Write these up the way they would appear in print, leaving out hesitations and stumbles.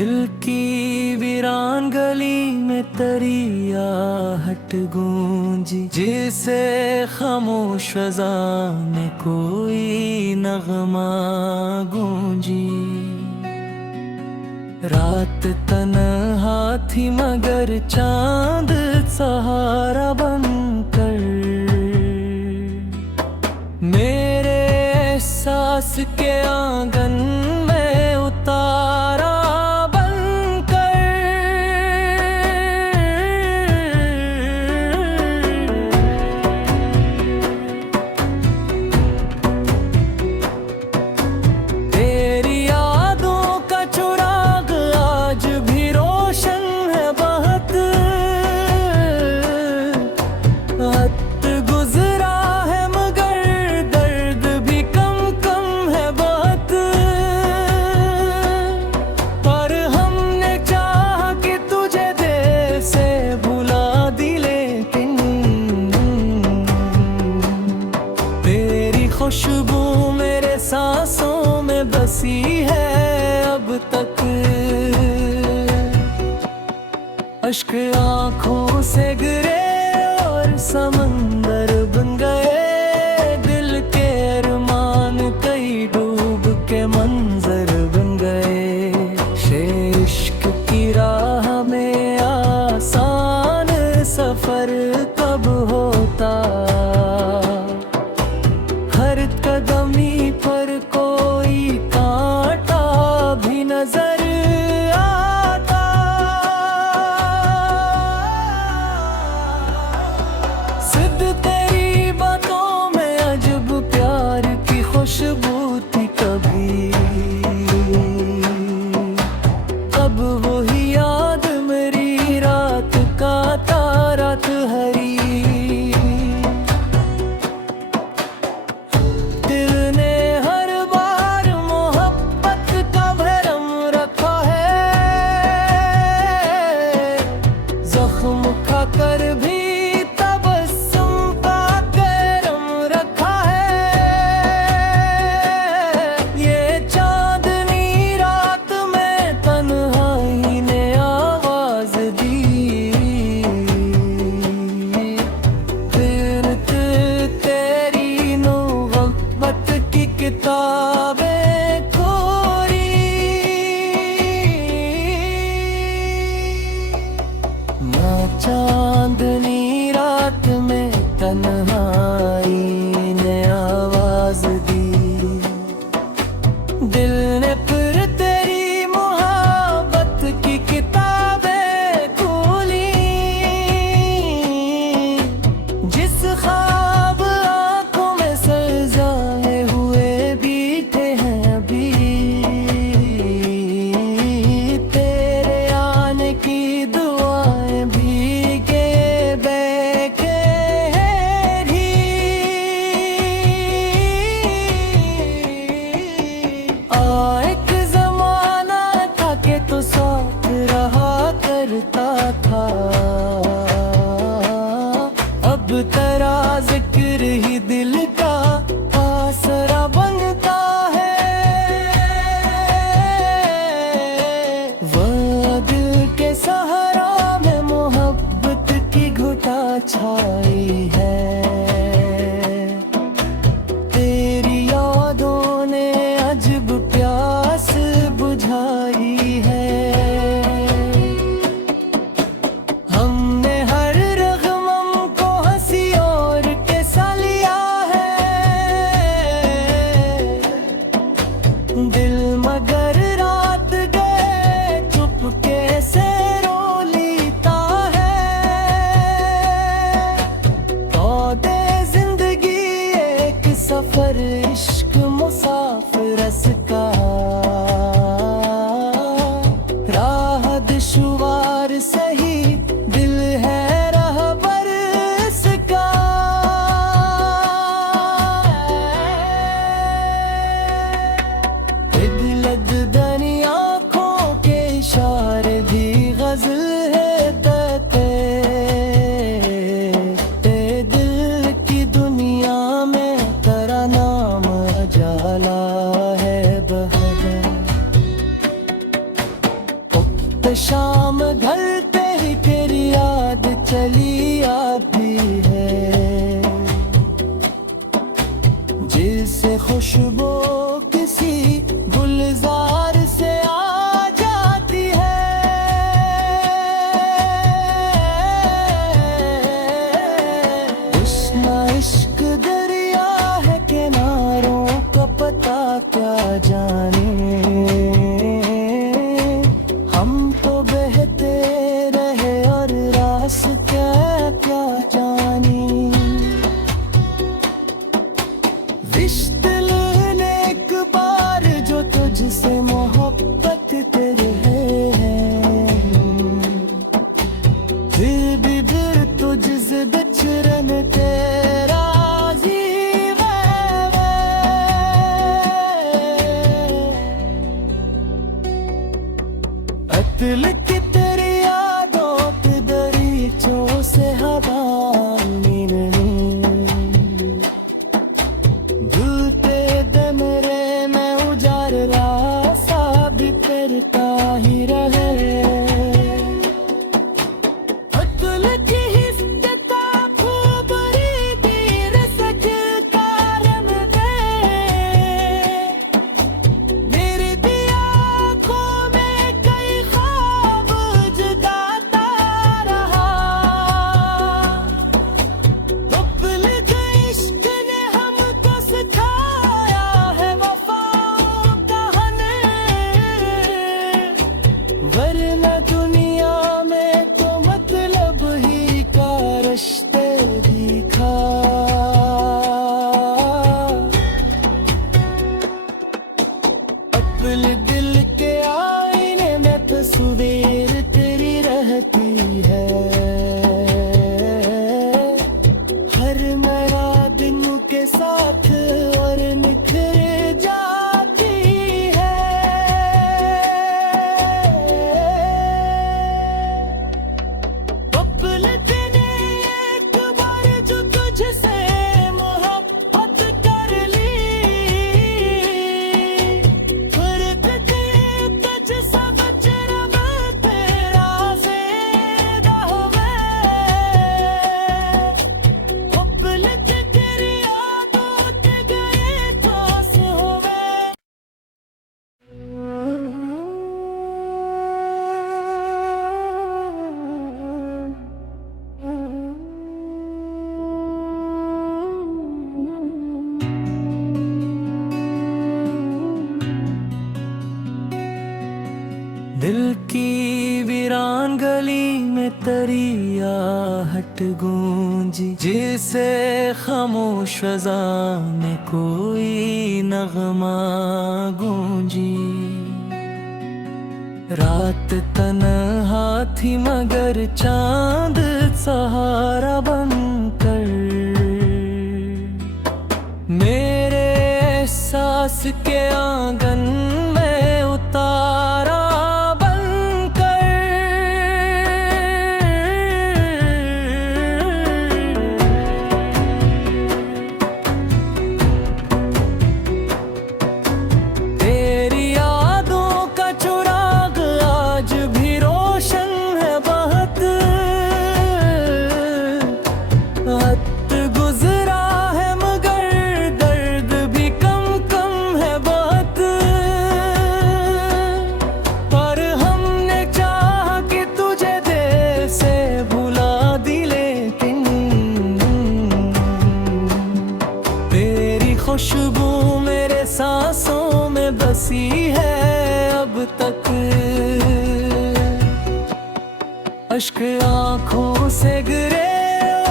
दिल की वीरान गली में तेरी आहट गूंजी, जिसे खामोश फ़ज़ा में कोई नगमा गूंजी। रात तन्हा थी मगर चांद सहारा बनकर मेरे एहसास के आंगन में उतारा बनकर। तेरी यादों का चिराग आज भी रोशन है बहुत, वक्त गुजरा है मगर दर्द भी कम कम है बहुत। पर हमने चाहा कि तुझे दिल से भुला दी, लेकिन तेरी खुशबू मेरे सांसों में बसी है अब तक। अश्क आँखों से गिरे और समंदर बन गए, दिल के अरमान कई डूब के मंजर बन गए। इश्क की राह में आसान सफर कब होता, हर कदमी पर कोई कांटा भी नजर आता। सिद्ध तेरी बातों में अजब प्यार की खुशबू थी कभी, अब वही याद मेरी रात का तारत हरी। दिल ने हर बार मोहब्बत का भरम रखा है, जख्म खाकर भी तबस्सुम का करम रखा है। ये चांदनी रात में तन्हाई ने आवाज दी, फिर तेरी मोहब्बत की किताबें खोरी। ना चांदनी रात में तन्हाई ने आवाज दी, दिल ने फिर तेरी मोहब्बत की किताबें खोली। जिस ख्वाब आंखों में सजाए हुए बीते हैं अभी, तेरे आने की दुआएं भीगे बेके ही। एक जमाना था कि तो साथ रहा करता था, अब तेरा जिक्र ही दिल का आसरा बनता है। वह दिल के सहारा में मोहब्बत की घुटा छाई है, तेरी यादों ने अजब प्यास बुझाई है। हमने हर रग़म को हंसी और कैसा लिया है, दिल मगर रात गए चुपके से रो लेता है। पौधे जिंदगी एक सफर इश्क मुसाफिरस का, राह दुश्वार सही दिल है रहबर इसका। लदनी आँखों के इशारे भी गजल है ते दिल की दुनिया में तेरा नाम अजाला है बहर। तो शाम घर पे ही तेरी याद चली आती है, जिससे खुशबू किसी गुलजार से आ जाती है। हुस्न इश्क दरिया है, किनारों का पता क्या जाने, हम तो बहते रहे और रास्ते क्या जाने। रिश्ते लेने एक बार जो तुझसे मोहब्बत तेरे है, फिर भी दिल तुझसे बिछड़न तेरा दिल की तेरी यादों पे दरीचों से हवा मिलनी, भूलते दे मेरे में उजाला सा भी करता ही रहे। दिल की हिस्सा भरी तीर सजल कारम दे, मेरी दिया आँखों में कई ख्वाब जगाता रहा। तब्ल के इश्क ने हमको सिखाया है वफाओं का हने, वरना दुनिया में तो मतलब ही का रिश्ते दिखा। अपने दिल के आईने में तस्वीर तेरी रहती है, हर मेरा दिन के साथ और निखर जाती है। अपने दिन एक बार जो तुझसे मोहब्बत कर ली, फिर कभी तुझसे बचना मैं तेरा ज़िंदा हुए। अपने तेरी यादों के गए पास हुए। दिल की वीरान गली में तेरी आहट गूंजी, जिसे खामोश फ़ज़ा में कोई नगमा गूंजी। रात तन्हा थी मगर चांद सहारा बनकर, मेरे एहसास के आंगन में उतारा खुशबू मेरे सांसों में बसी है अब तक, अश्क आँखों से गिरे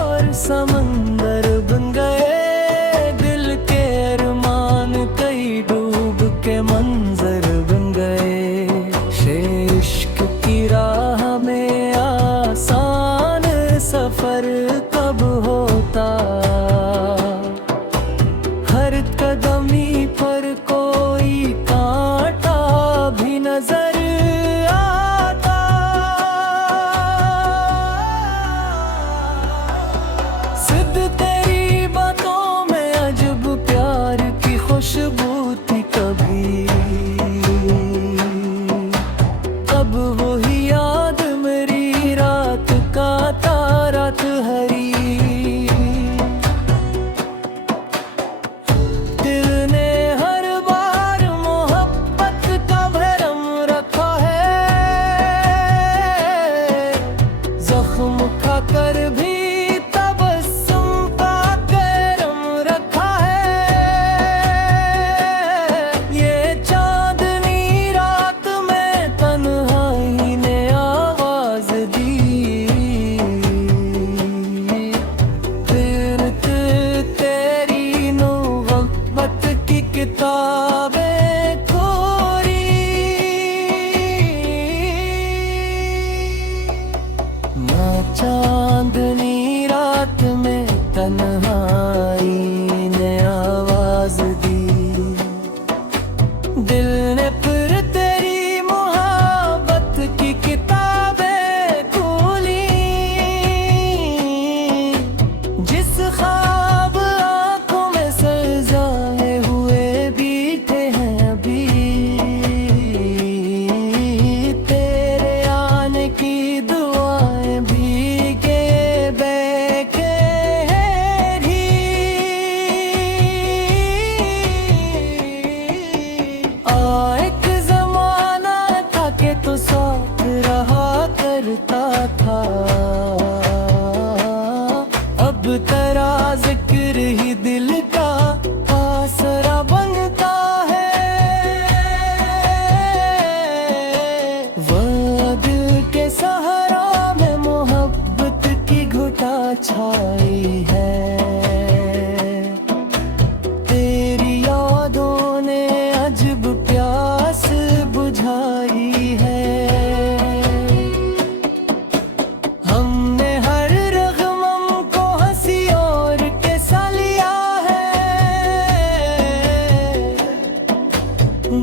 और समंदर बन गए, दिल के अरमान कई डूब के मंजर बन गए। इश्क की राह में आसान सफर कब होता, हर कदमी पर कोई कांटा भी नजर आता। सिद्ध दिल ने फिर तेरी मोहब्बत की किताबें खोली। जिस ख्वाब आंखों में सजाए हुए बीते हैं अभी, तेरे आने की दुआएं भीगे बहके एक जमाना था कि तो साथ रहा करता था, अब तेरा जिक्र ही दिल का आसरा बनता है। वह दिल के सहारा में मोहब्बत की घुटा छाई है। तेरी यादों ने अजब प्यास बुझाई है। हमने हर रग़म को हंसी और कैसा लिया है।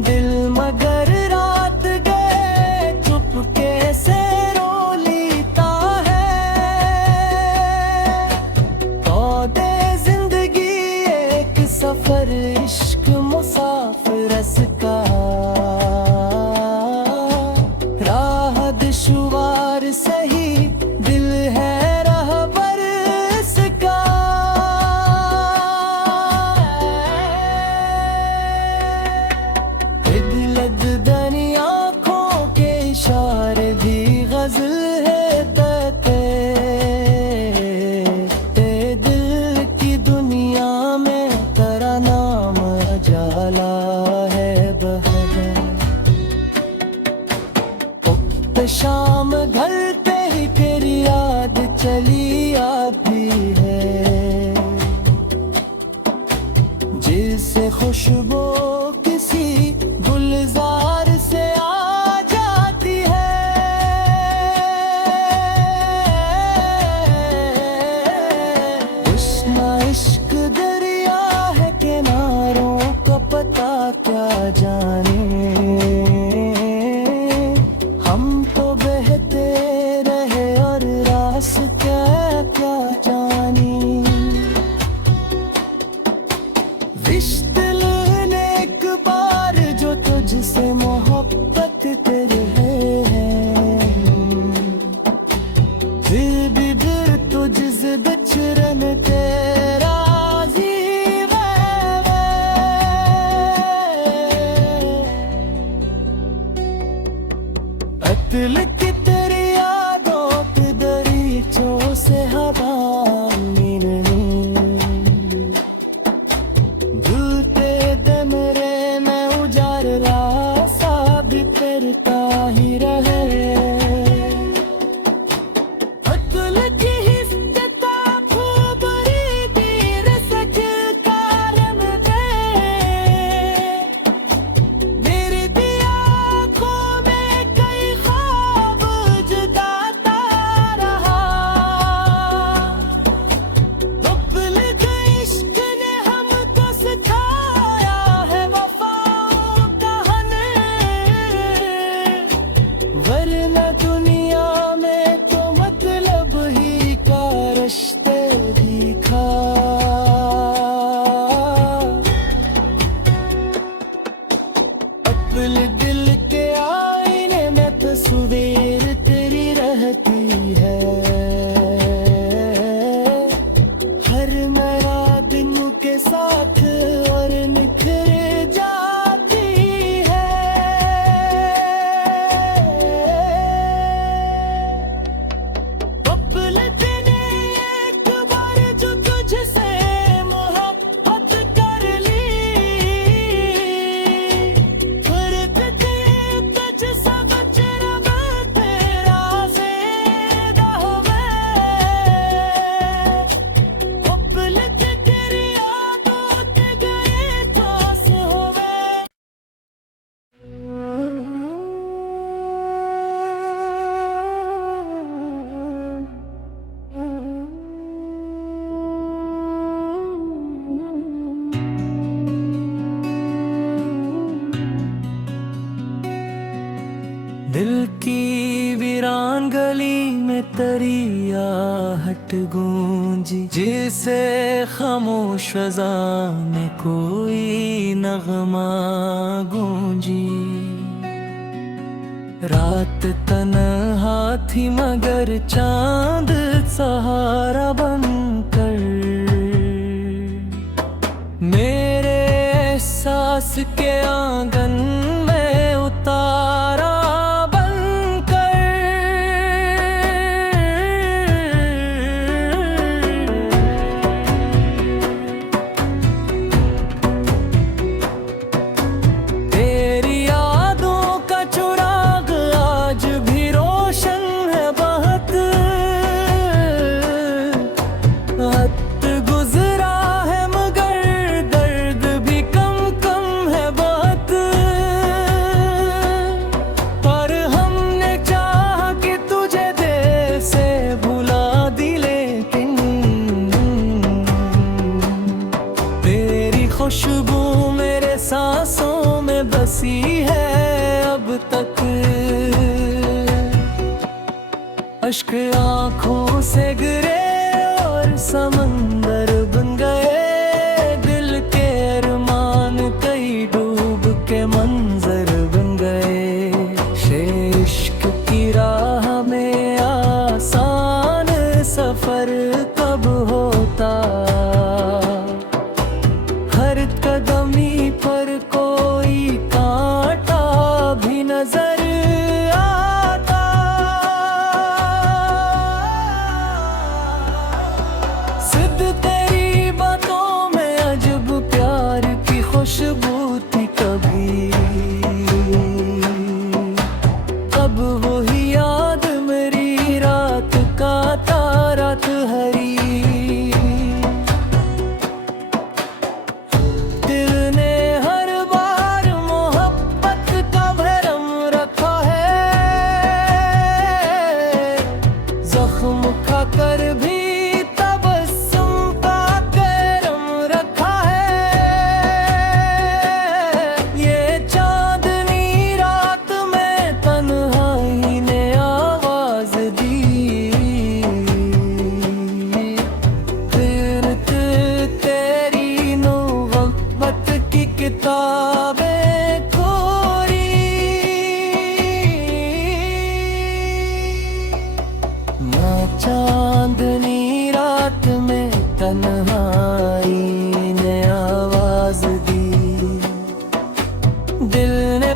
दिल मगर रात गए चुपके से रो लेता है। औदे जिंदगी एक सफर इश्क मुसाफिरस का, राह दुश्वार सही दिल है रहबर इसका। इदलद दनी आँखों के इशारे भी गजल है ते दिल की दुनिया में तेरा नाम जाला है बहर। शाम ढलते ही फिर याद चली आती है। जिससे खुशबू किसी गुलजार से आ जाती है। उष्मा इश्क दरिया है किनारों का पता क्या जाने। हम तो बहते रहे और रास्ते क्या जानी। रिश्ते लेने एक बार जो तुझसे मोहब्बत तेरे है, फिर भी दिल तुझसे बिछड़न तेरा दिल की तेरी यादों के दरीचों से हवा मिलनी। झूठे दे मेरे में उजार रासा भी करता ही रहे। अतुल की हिस्सता खूबरी तीर सखिल कारम दे। मेरी भी आँखों में कई ख्वाब जुदाता रहा। अपने इश्क ने हमको सिखाया है वफाओं का वरना दुनिया में तो मतलब ही का रिश्ते दिखा। अपने दिल के आईने में तस्वीर तेरी रहती है। हर नया दिन के साथ और निखर जाती है। अपने दिन एक बार जो तुझसे मोहब्बत कर ली, फिर दिल की वीरान गली में तेरी आहट गूंजी, जिसे खामोश फ़ज़ा में कोई नगमा गूंजी। रात तन्हा थी मगर चांद सहारा बनकर मेरे एहसास के आंगन में उतारा बनकर। तेरी यादों का चिराग आज भी रोशन है बहुत, वक्त गुजरा है मगर दर्द भी कम कम है बहुत। पर हमने चाहा कि तुझे दिल से भुला दी, लेकिन तेरी खुशबू मेरे सांसों में बसी है अब तक। अश्क आँखों से गिरे और समंदर बन गए, दिल के अरमान कई डूब के मंजर बन गए। इश्क की राह में आसान सफर कब होता, हर कदमी पर कोई कांटा भी नजर आता। सिद्ध तेरी बातों में अजब प्यार की खुशबू थी कभी, अब वही याद मेरी रात का तारत हरी। दिल ने हर बार मोहब्बत का भरम रखा है, जख्म खाकर भी तबस्सुम का करम रखा है। ये चांदनी रात में तन्हाई ने आवाज दी, फिर तेरी मोहब्बत की किताबें खोरी। ना चांदनी रात में तन्हाई ने आवाज दी, दिल ने